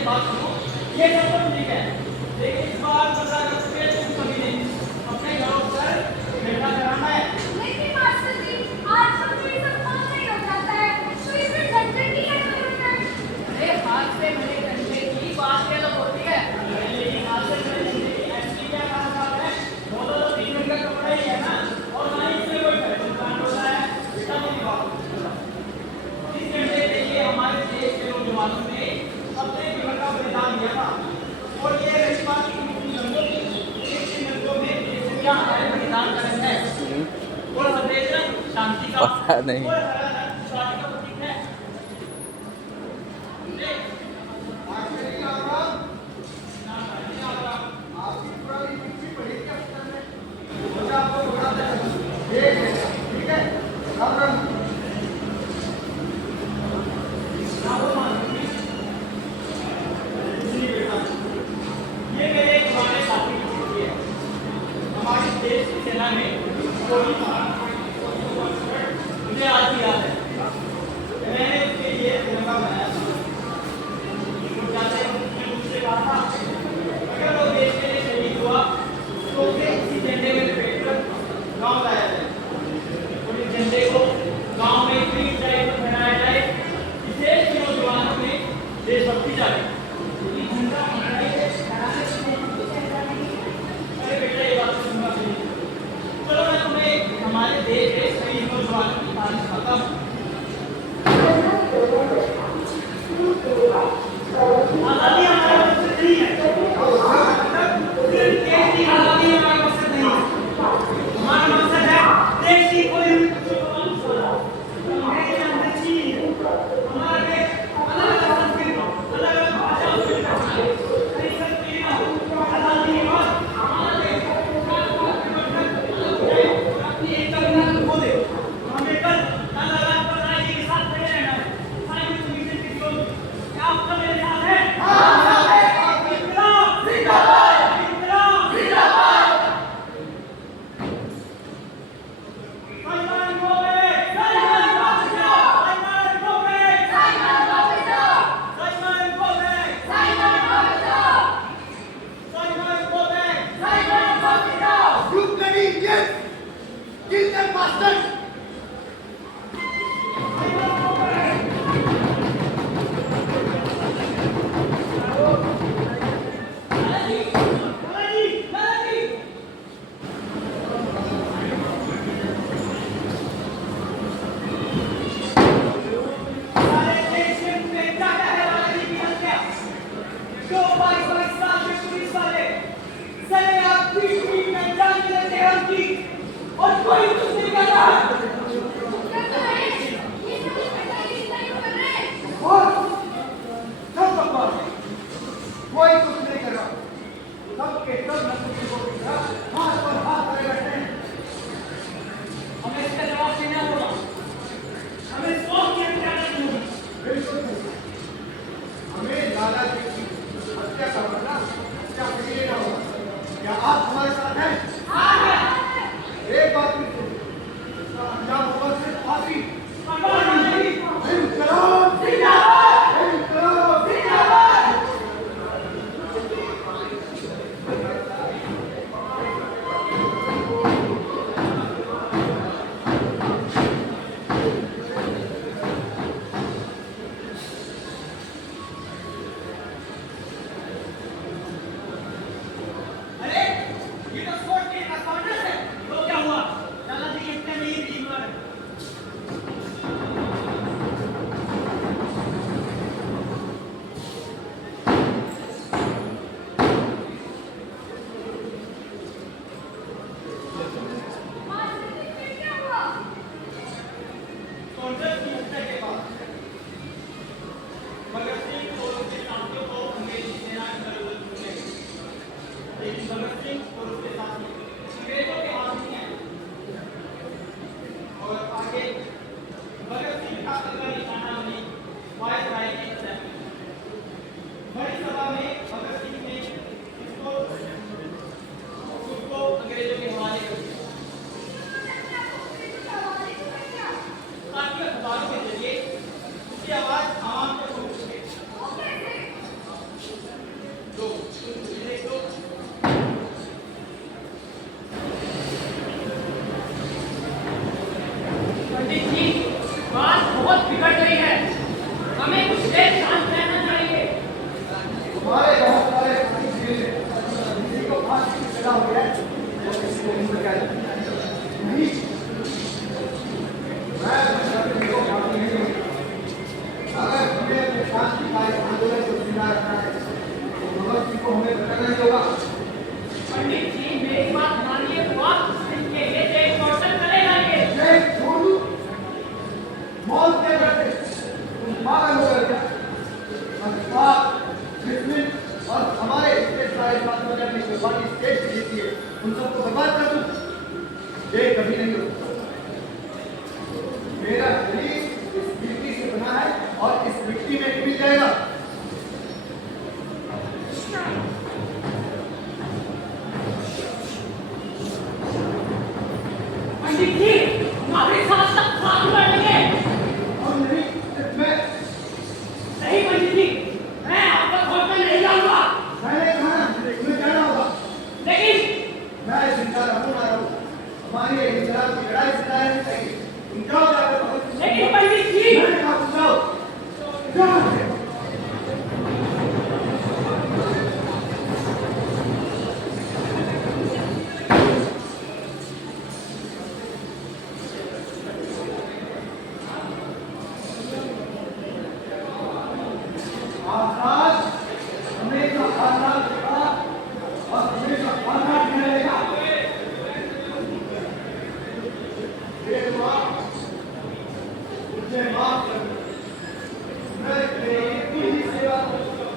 मेरी बात सुनो, ये सब तो ठीक है, लेकिन इस बार 15 अगस्त पे तुम सभी ने अपने घरों पर झंडा फहराना है। लेकिन मास्टर जी, आजकल तो ये सब काम नहीं हो जाता है, तो इसमें झंडे की क्या जरूरत है? अरे हाथ से बने झंडे की बात अलग होती है, लेकिन हाथ से बने झंडे की असली क्या खास बात है? वो तो 3 मिनट का कपड़ा ही है ना, और ना ही इसमें कोई फैशन ब्रांड होता है, इतना नहीं बात। इस झंडे के लिए हमारे देश के नौजवानों ने अपने जीवन का बलिदान दिया था, और ये रही बात की रंगों की, इन रंगों में देश का हमारे बलिदान का रंग है, और सफेद रंग शांति का, पता नहीं। और हरा रंग शांति का प्रतीक है। ये मेरे पुराने साथी की चिट्ठी है। हमारी देश की सेना में गोली मारा, मुझे आज भी याद है। मैंने उसके लिए तिरंगा बनाया था। वो जाते मैंने उससे कहा था, अगर वो देश के लिए शहीद हुआ तो उसे इसी झंडे में लपेट कर गाँव लाया जाए, और इस झंडे को गाँव में इतनी ऊंचाई पर फहराया जाए कि देश के नौजवानों में देशभक्ति जागे। ये झंडा फहराने से अरे बेटा ये बात सुनना चाहिए। चलो मैं तुम्हें हमारे देश के शहीद नौजवानों की कहानी सुनाता हूँ। आजादी हमारा मकसद नहीं है, सिर्फ देश की आजादी हमारा मकसद नहीं है। हमारा मकसद है देश की कोई भी बच्चों को अनुसार हमारा देश अलग अलग संस्कृति, अलग अलग भाषा से मिलता है। कहीं सब पीढ़ी ना हो, आजादी के बाद हमारा देश अपनी एकता बिना खो दे। हमें कल लगातार पढ़ाई के साथ खड़े रहना है। साइंस मिशन की जो क्या आपका मेरे साथ है? इंकलाब जिंदाबाद, इंकलाब जिंदाबाद। साइमन गोबे, साइमन बादशाह, साइमन गोबे, साइमन बादशाह, साइमन गोबे, साइमन बादशाह, साइमन गोबे। साइमन बादशाह। You bloody idiots! Kill them bastards! और कोई कुछ नहीं कर रहा। क्या कर रहे हैं? ये सब पैंतालीस नहीं कर रहे हैं। और सब बकवास है। कोई कुछ नहीं कर रहा। सबके सब नौकरी को देखा, हाथ पर हाथ रखे बैठे हैं। हमें इसका जवाब देना होगा। हमें सोच के क्या करनी होगी। बिल्कुल नहीं। हमें लाला जी की हत्या करवाना, क्या करिए ना होगा। क्या आप हमारे साथ हैं? एक बात भी सुनिए, इसका अंजाम होगा सिर्फ फांसी। इंकलाब जिंदाबाद, इंकलाब जिंदाबाद। अरे ये तो सोच के कमांडर है। तो क्या हुआ? बहुत बिगड़ गई है। हमें कुछ देर शांत रहना चाहिए। हमारे बहुत सारे किसी को फांसी की सजा हो गया और किसी को उम्र कैद नहीं। मैं किसी को फांसी नहीं दूंगा। अगर हमें अपने शांतिकारी आंदोलन को जिंदा रखना है तो भगत सिंह को हमें भटकना नहीं होगा। पंडित जी मेरी बात मानिए तो आप इसके लिए जय घोषणा करेगा ये। जय छोड़ू मौत के डर से तुम पागल हो गए क्या? अखबार जिसमें और हमारे स्टेट सारे साथियों ने अपनी कुर्बानी स्टेट जीती है उन सबको बर्बाद कर दूं, ये कभी नहीं हो सकता। मेरा शरीर इस मिट्टी से बना है और इस मिट्टी में मिल जाएगा। पंडित जी हमारे साथ साथ लड़ेंगे। और नहीं सिर्फ मैं। नहीं पंडित जी मैं आपका घोषणा नहीं जाऊंगा। मैंने कहा ना तुम्हें जाना होगा। लेकिन मैं जिंदा रहूं ना रहूं हमारी ये इंतजार की लड़ाई जिंदा रहनी चाहिए। तुम जाओ जाकर भगत सिंह लेकिन पंडित जी मैंने कहा तुम जाओ जाओ। आजाद हमेशा आजाद रहेगा और हमेशा आजाद रहेगा। हे माँ मुझे माफ कर दो। मैं तेरी ही सेवा करूंगा।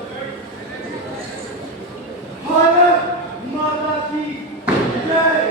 भारत माता की जय।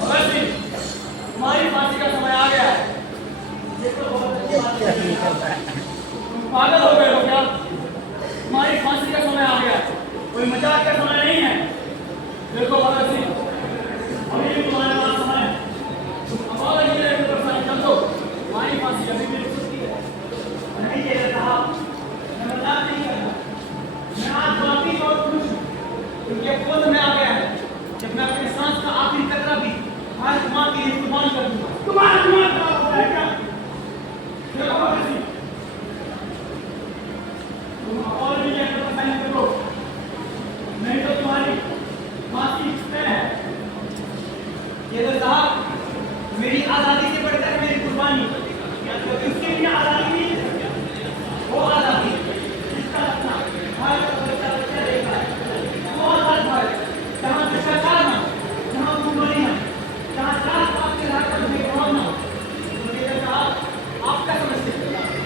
भगत सिंह तुम्हारी फांसी का समय आ गया है। ये तो बहुत अच्छी बात है। तुम पागल हो गए हो क्या? तुम्हारी फांसी का समय आ गया है। कोई मजाक का समय नहीं है। देखो भगत सिंह अभी भी तुम्हारे पास समय है। तुम हमारे जिले के ऊपर साइन कर दो। तुम्हारी फांसी अभी भी रुक सकती है। नहीं ये साहब मैं मजाक नहीं करता। मैं आज वाकई बहुत खुश हूँ क्योंकि अब वो समय आ गया है जब मैं अपनी सांस का आखिरी कतरा भी आज मां के लिए कुर्बान कर दूंगा। तुम्हारा दिमाग खराब हो जाएगा। देखो भगत सिंह तुम और भी एक साइन करो नहीं तो तुम्हारी फांसी तय है। ये तो साहब मेरी आजादी से बढ़कर मेरी कुर्बानी क्योंकि उसके लिए आजादी नहीं है। वो आजादी जिसका अपना भारत का बच्चा बच्चा देखा है वो आजाद भारत जहाँ भ्रष्टाचार ना जहाँ भूखमरी ना जहाँ जात पात के आधार पर भेदभाव ना। मुझे साहब आप क्या समझते हैं?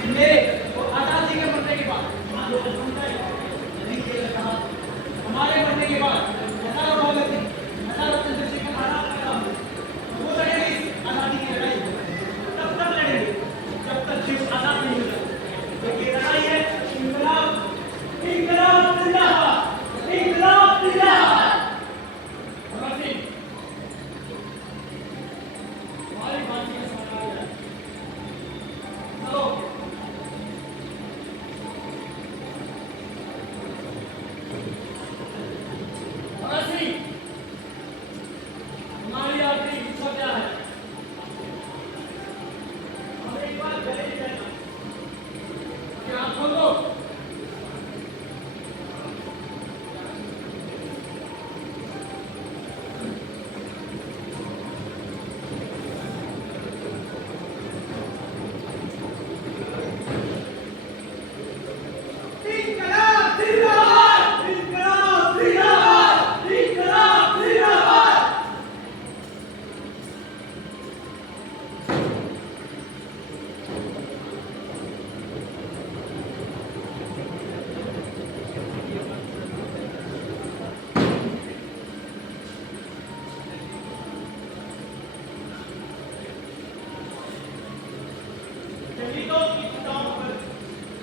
शहीदों की चिताओं पर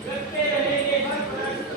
रखते रहेंगे हर बरस